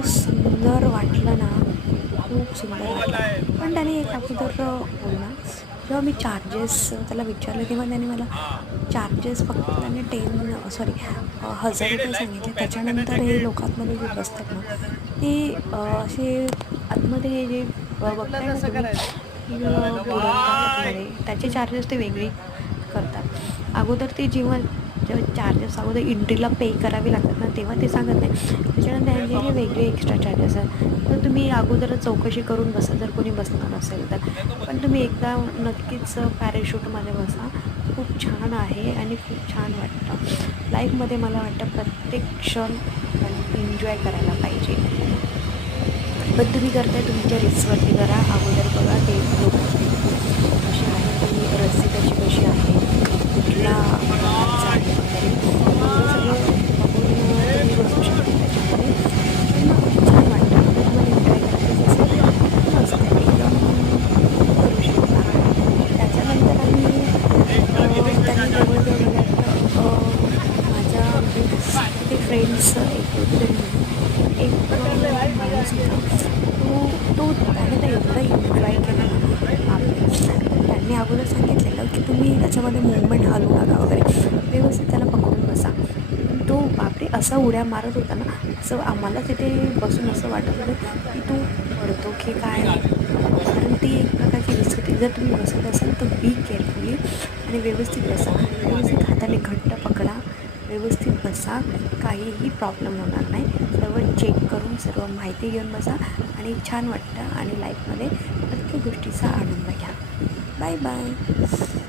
इतकं सुंदर वाटलं ना, खूप सुंदर वाटलं. पण त्याने एक अगोदर बोलला, जेव्हा मी चार्जेस त्याला विचारले तेव्हा त्याने मला चार्जेस फक्त त्याने 1,000 रुपये सांगितले. त्याच्यानंतर हे लोक आतमध्ये जे बसतात ना, ते असे आतमध्ये हे जे बघताय ना तुम्ही, की बुडवतात आतमध्ये, त्याचे चार्जेस ते वेगळे करतात. अगोदर ते जेव्हा चार्जेस अगोदर एंट्रीला पे करावे लागतात ना, तेव्हा ते सांगत नाही. त्याच्यानंतर त्यांचे हे वेगळे एक्स्ट्रा चार्जेस आहेत. तर तुम्ही अगोदरच चौकशी करून बसा, जर कोणी बसणार असेल तर. पण तुम्ही एकदा नक्कीच पॅराशूटमध्ये बसा. खूप छान आहे आणि खूप छान वाटतं. लाईफमध्ये मला वाटतं प्रत्येक क्षण आपण एन्जॉय करायला पाहिजे. पण तुम्ही करताय तुमच्या रिस्कवरती करा. अगोदर बघा ते लोक कसे आहे, ती रस्सी त्याची कशी आहे, कुठला प्रकारचा आहे वगैरे, एवढं सगळं बघून तुम्ही बसू शकता त्याच्यामध्ये. पण खूप छान वाटतं. अगदी तुम्हाला एन्जॉय करायचं असेल तर मस्त एकदम करू शकता. त्याच्यानंतर आम्ही त्यांनी जवळजवळ मला वाटतं माझ्या म्हणजे तिथे फ्रेंड्स 1-2 जण होते. एक माणूस होता. त्याने तर एवढं एन्जॉय केलं ना, बापरे! त्यांनी अगोदर सांगितलेलं की तुम्ही त्याच्यामध्ये मूव्हमेंट हलवू नका वगैरे, व्यवस्थित त्याला पकडून बसा. पण तो बापरे! असा उड्या मारत होता ना, असं आम्हाला तिथे बसून असं वाटत होतं की तो पडतो की काय? कारण ती एक प्रकारची रिस्क होती. जर तुम्ही बसत असाल तर बी केअरफुली आणि व्यवस्थित बसा. व्यवस्थित हाताने घट्ट पकडा, व्यवस्थित बसा. काहीही प्रॉब्लेम होणार नाही. सर्व चेक करून सर्व माहिती घेऊन बसा आणि छान वाटतं आणि लाईफमध्ये प्रत्येक गोष्टीचा आनंद घ्या. Bye bye.